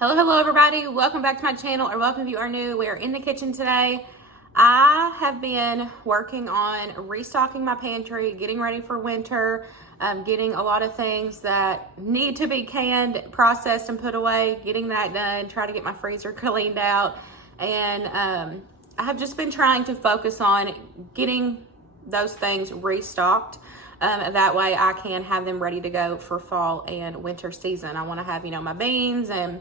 Hello everybody. Welcome back to my channel, or welcome if you are new. We are in the kitchen today. I have been working on restocking my pantry, getting ready for winter, getting a lot of things that need to be canned, processed, and put away, getting that done, try to get my freezer cleaned out. And I have just been trying to focus on getting those things restocked. That way I can have them ready to go for fall and winter season. I want to have, my beans and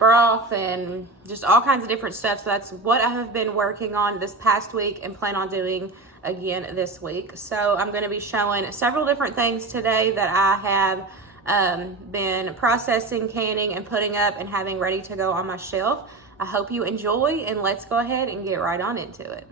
broth and just all kinds of different stuff. So that's what I have been working on this past week and plan on doing again this week. So I'm going to be showing several different things today that I have been processing, canning, and putting up and having ready to go on my shelf. I hope you enjoy, and let's go ahead and get right on into it.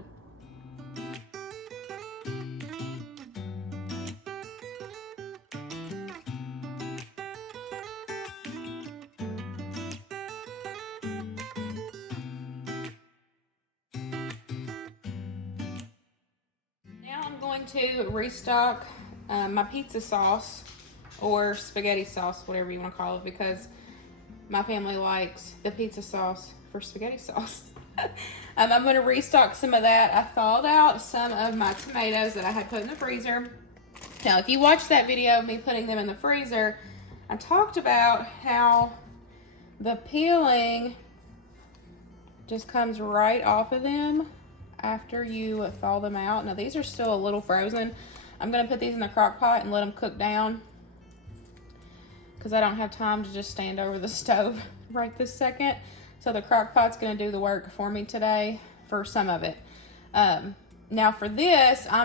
To restock my pizza sauce or spaghetti sauce, whatever you want to call it, because my family likes the pizza sauce for spaghetti sauce. I'm going to restock some of that. I thawed out some of my tomatoes that I had put in the freezer. Now, if you watched that video of me putting them in the freezer, I talked about how the peeling just comes right off of them after you thaw them out. Now these are still a little frozen. I'm gonna put these in the crock pot and let them cook down because I don't have time to just stand over the stove right this second. So the crock pot's gonna do the work for me today for some of it. Now for this, I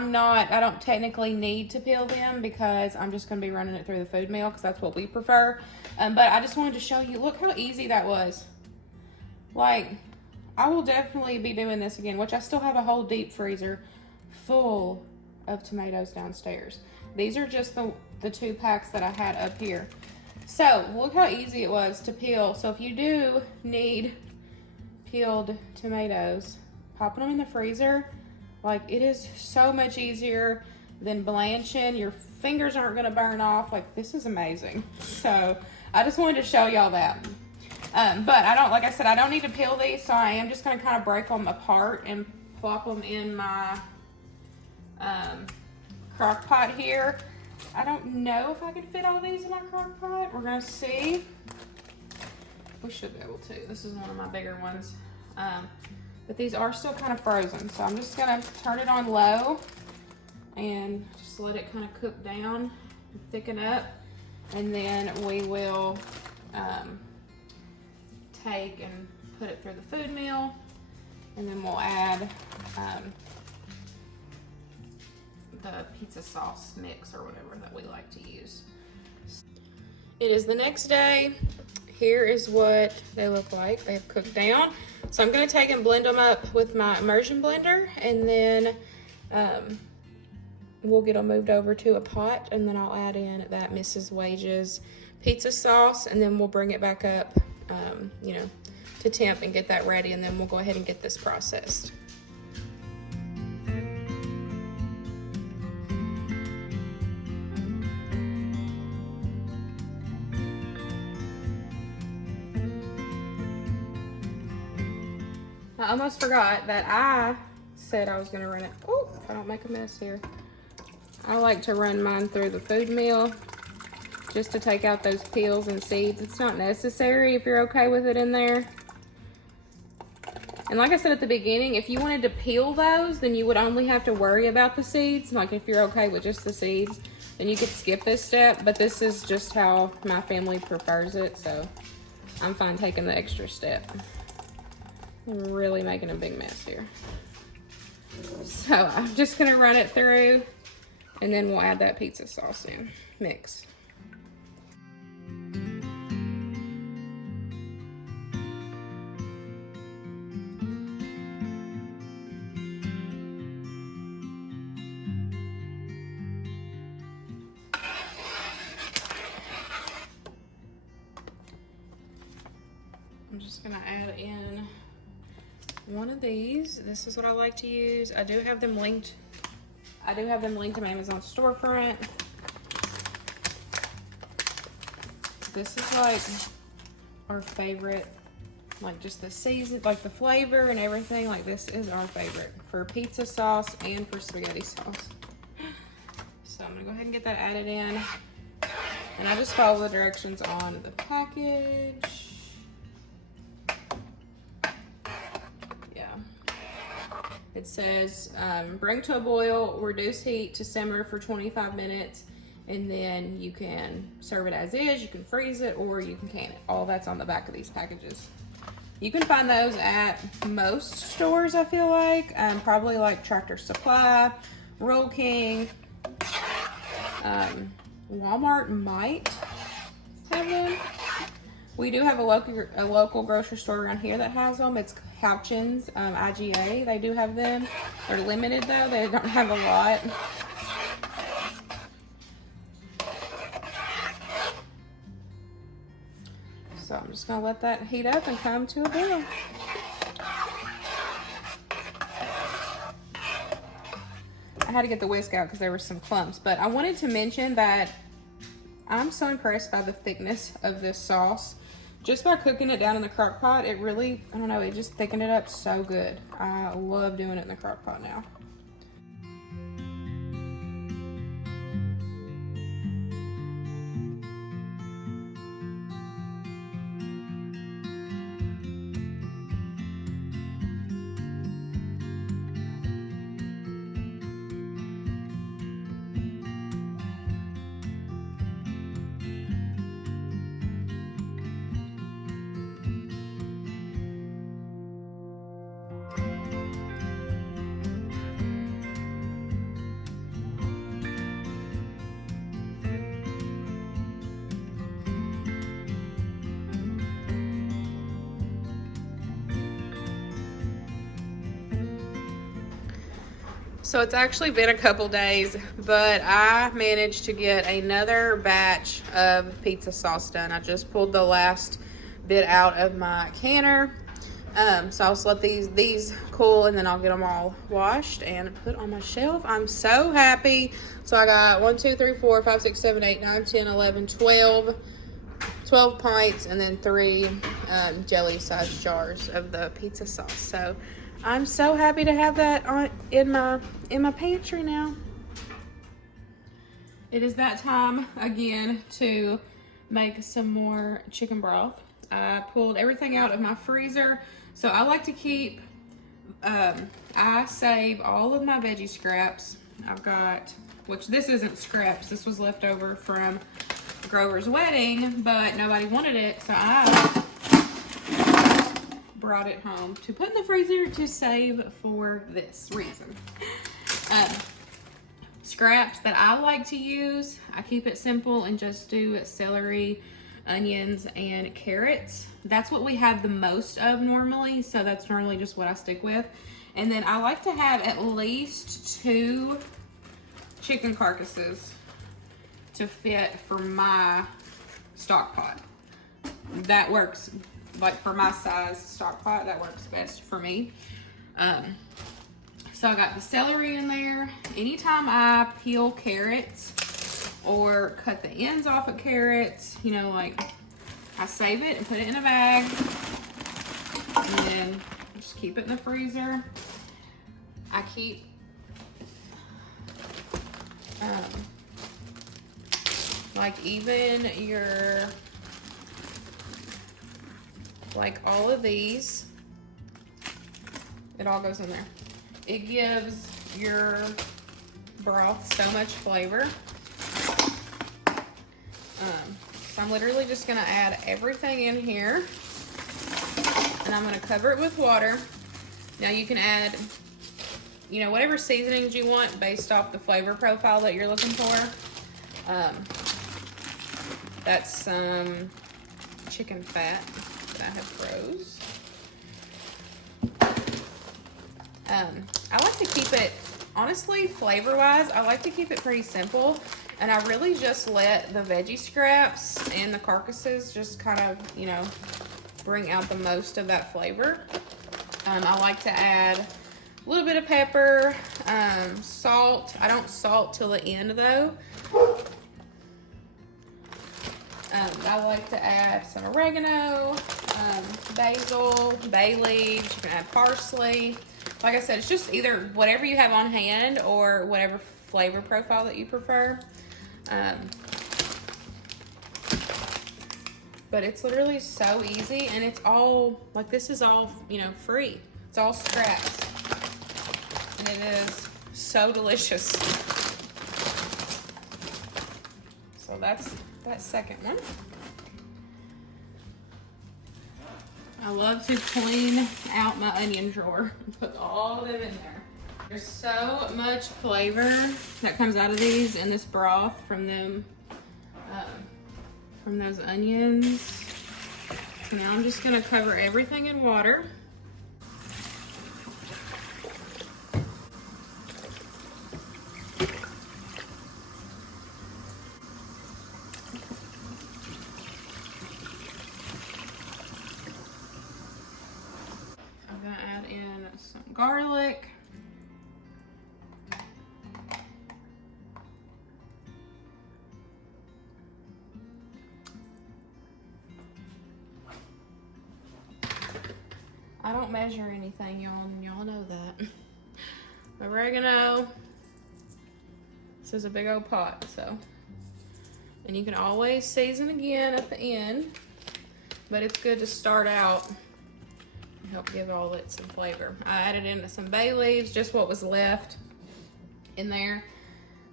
don't technically need to peel them because I'm just gonna be running it through the food mill because that's what we prefer. But I just wanted to show you, look how easy that was. Like, I will definitely be doing this again, which I still have a whole deep freezer full of tomatoes downstairs. These are just the 2 packs that I had up here. So look how easy it was to peel. So if you do need peeled tomatoes, popping them in the freezer, like, it is so much easier than blanching. Your fingers aren't gonna burn off. Like, this is amazing. So I just wanted to show y'all that. But I don't, like I said, I don't need to peel these, so I am just going to kind of break them apart and plop them in my crock pot here. I don't know if I can fit all these in my crock pot. We're going to see. We should be able to. This is one of my bigger ones. But these are still kind of frozen, so I'm just going to turn it on low and just let it kind of cook down and thicken up. And then we will take and put it through the food mill, and then we'll add the pizza sauce mix or whatever that we like to use. It is the next day. Here is what they look like. They have cooked down. So I'm going to take and blend them up with my immersion blender, and then we'll get them moved over to a pot, and then I'll add in that Mrs. Wages pizza sauce, and then we'll bring it back up to temp and get that ready, and then we'll go ahead and get this processed. I almost forgot that I said I was going to run it. Oh, if I don't make a mess here. I like to run mine through the food mill, just to take out those peels and seeds. It's not necessary if you're okay with it in there. And like I said at the beginning, if you wanted to peel those, then you would only have to worry about the seeds. Like, if you're okay with just the seeds, then you could skip this step. But this is just how my family prefers it, so I'm fine taking the extra step. I'm really making a big mess here. So I'm just gonna run it through, and then we'll add that pizza sauce in, mix. I'm just gonna add in one of these. This is what I like to use. I do have them linked on Amazon storefront. This is like our favorite, like just the season, like the flavor and everything. Like this is our favorite for pizza sauce and for spaghetti sauce. So I'm gonna go ahead and get that added in. And I just follow the directions on the package. Yeah. It says, bring to a boil, reduce heat to simmer for 25 minutes, and then you can serve it as is, you can freeze it, or you can can it. All that's on the back of these packages. You can find those at most stores, I feel like. Probably like Tractor Supply, Roll King, Walmart might have them. We do have a local grocery store around here that has them. It's Houchins, IGA. They do have them. They're limited though. They don't have a lot. So I'm just gonna let that heat up and come to a boil. I had to get the whisk out because there were some clumps, but I wanted to mention that I'm so impressed by the thickness of this sauce. Just by cooking it down in the crock pot, it really, I don't know, it just thickened it up so good. I love doing it in the crock pot now. So it's actually been a couple days, but I managed to get another batch of pizza sauce done. I just pulled the last bit out of my canner. So I'll just let these cool, and then I'll get them all washed and put on my shelf. I'm so happy. So I got 1, 2, 3, 4, 5, 6, 7, 8, 9, 10, 11, 12 pints, and then 3 jelly-sized jars of the pizza sauce. So I'm so happy to have that in my pantry now. It is that time again to make some more chicken broth. I pulled everything out of my freezer. So I like to keep, I save all of my veggie scraps. I've got, which this isn't scraps, this was left over from Grover's wedding, but nobody wanted it, so I brought it home to put in the freezer to save for this reason. Scraps that I like to use, I keep it simple and just do celery, onions, and carrots. That's what we have the most of normally, so that's normally just what I stick with. And then I like to have at least 2 chicken carcasses to fit for my stock pot. That works, like for my size stock pot, that works best for me. So I got the celery in there. Anytime I peel carrots or cut the ends off of carrots, you know, like I save it and put it in a bag, and then just keep it in the freezer. I keep like even your, like all of these, it all goes in there. It gives your broth so much flavor. So I'm literally just gonna add everything in here, and I'm gonna cover it with water. Now you can add, you know, whatever seasonings you want based off the flavor profile that you're looking for. That's some chicken fat that I have froze. I like to keep it, honestly, flavor-wise, I like to keep it pretty simple. And I really just let the veggie scraps and the carcasses just kind of, you know, bring out the most of that flavor. I like to add a little bit of pepper, salt. I don't salt till the end though. I like to add some oregano, basil, bay leaves. You can add parsley. Like I said, it's just either whatever you have on hand or whatever flavor profile that you prefer. But it's literally so easy, and it's all, like, this is all, you know, free. It's all scraps. And it is so delicious. So that's that second one. I love to clean out my onion drawer and put all of them in there. There's so much flavor that comes out of these and this broth from them, from those onions. So now I'm just gonna cover everything in water. I'm gonna add in some garlic. I don't measure anything, y'all, and y'all know that. Oregano. This is a big old pot, so. And you can always season again at the end, but it's good to start out and help give all it some flavor. I added in some bay leaves, just what was left in there.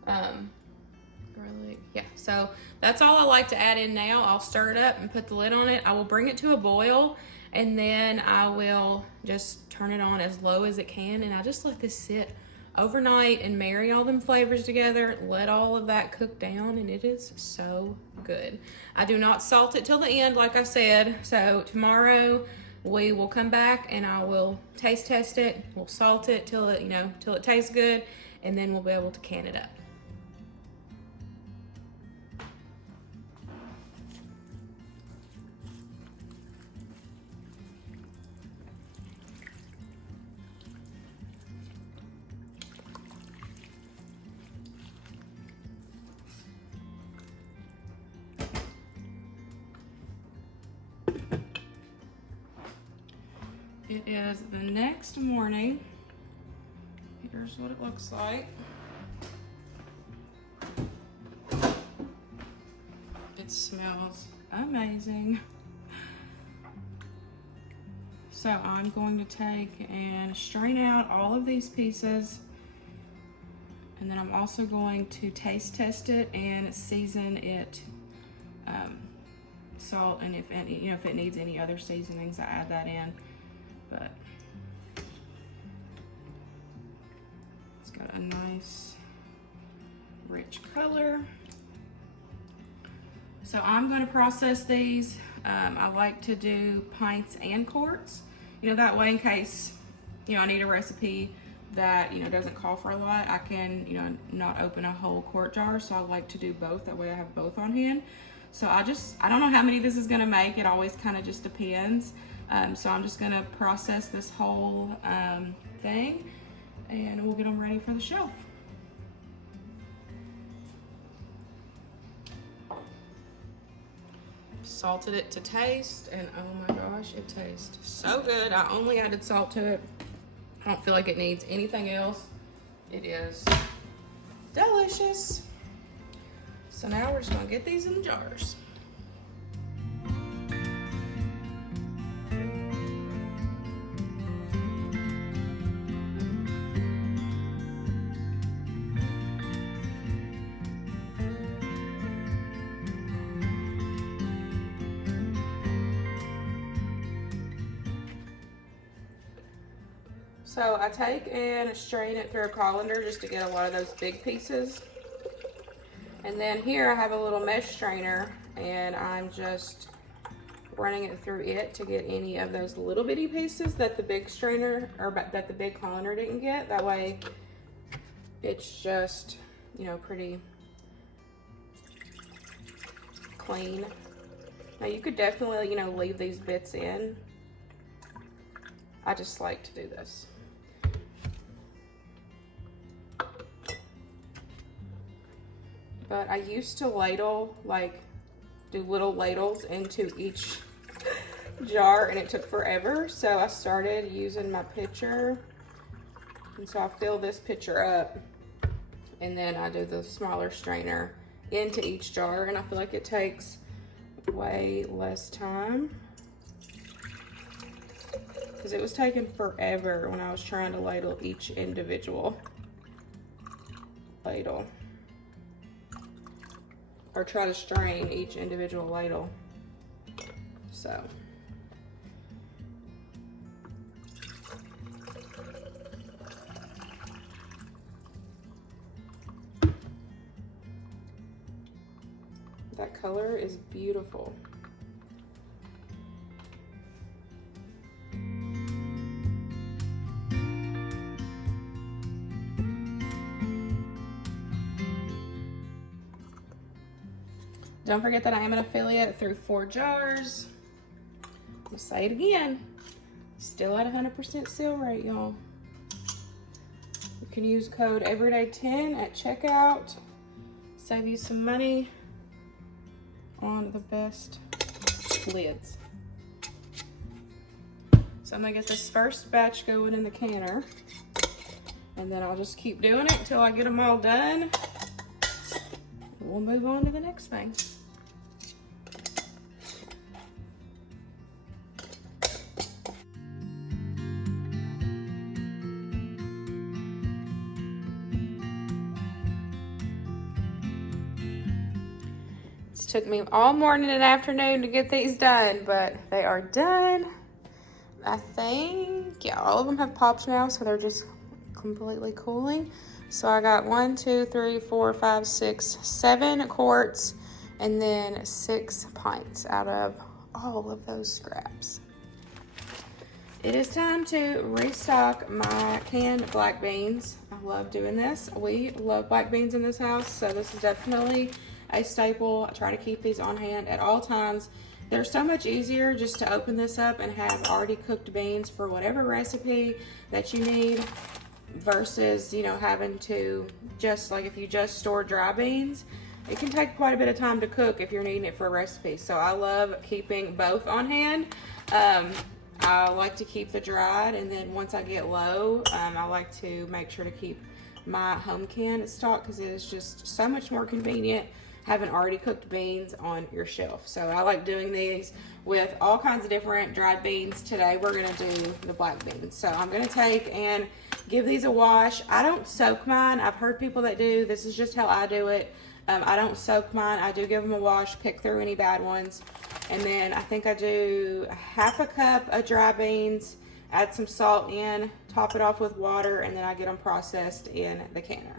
Garlic, yeah, so that's all I like to add in now. I'll stir it up and put the lid on it. I will bring it to a boil, and then I will just turn it on as low as it can, and I just let this sit overnight and marry all them flavors together, let all of that cook down, and it is so good. I do not salt it till the end, like I said, so tomorrow we will come back and I will taste test it. We'll salt it till it, till it tastes good, and then we'll be able to can it up. It is the next morning. Here's what it looks like. It smells amazing. So I'm going to take and strain out all of these pieces, and then I'm also going to taste test it and season it, salt, and if it needs any other seasonings, I add that in. But it's got a nice rich color. So I'm going to process these. I like to do pints and quarts, that way in case I need a recipe that doesn't call for a lot, I can not open a whole quart jar. So I like to do both, that way I have both on hand. So I don't know how many this is going to make. It always kind of just depends. So I'm just gonna process this whole thing, and we'll get them ready for the shelf. Salted it to taste, and oh my gosh, it tastes so good. I only added salt to it. I don't feel like it needs anything else. It is delicious. So now we're just gonna get these in the jars. So I take and strain it through a colander just to get a lot of those big pieces. And then here I have a little mesh strainer, and I'm just running it through it to get any of those little bitty pieces that the big strainer, or that the big colander didn't get. That way it's just, pretty clean. Now you could definitely, leave these bits in. I just like to do this. But I used to ladle like do little ladles into each jar, and it took forever. So I started using my pitcher, and so I fill this pitcher up, and then I do the smaller strainer into each jar, and I feel like it takes way less time, because it was taking forever when I was trying to ladle each individual ladle, or try to strain each individual ladle. So that color is beautiful. Don't forget that I am an affiliate through 4 Jars. I'll say it again. Still at 100% seal rate, y'all. You can use code everyday10 at checkout. Save you some money on the best lids. So I'm gonna get this first batch going in the canner, and then I'll just keep doing it until I get them all done. We'll move on to the next thing. Took me all morning and afternoon to get these done, but they are done. I think, yeah, all of them have popped now, so they're just completely cooling. So I got 1, 2, 3, 4, 5, 6, 7 quarts, and then 6 pints out of all of those scraps. It is time to restock my canned black beans. I love doing this. We love black beans in this house, so this is definitely a staple. I try to keep these on hand at all times. They're so much easier just to open this up and have already cooked beans for whatever recipe that you need, versus, you know, having to just, like, if you just store dry beans, it can take quite a bit of time to cook if you're needing it for a recipe. So I love keeping both on hand. I like to keep the dried, and then once I get low, I like to make sure to keep my home can stocked, because it is just so much more convenient having already cooked beans on your shelf. So I like doing these with all kinds of different dried beans. Today we're gonna do the black beans. So I'm gonna take and give these a wash. I don't soak mine. I've heard people that do. This is just how I do it. I don't soak mine. I do give them a wash, pick through any bad ones. And then I think I do 1/2 cup of dry beans, add some salt in, top it off with water, and then I get them processed in the canner.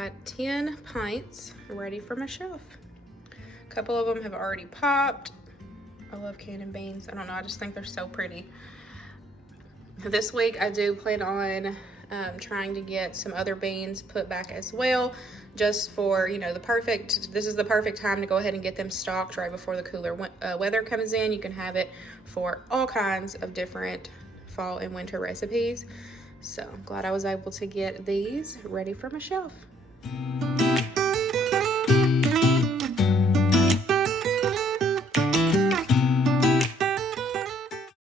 got 10 pints ready for my shelf. A couple of them have already popped. I love canning beans. I don't know, I just think they're so pretty. This week I do plan on trying to get some other beans put back as well, just for, you know, this is the perfect time to go ahead and get them stocked right before the cooler weather comes in. You can have it for all kinds of different fall and winter recipes. So I'm glad I was able to get these ready for my shelf.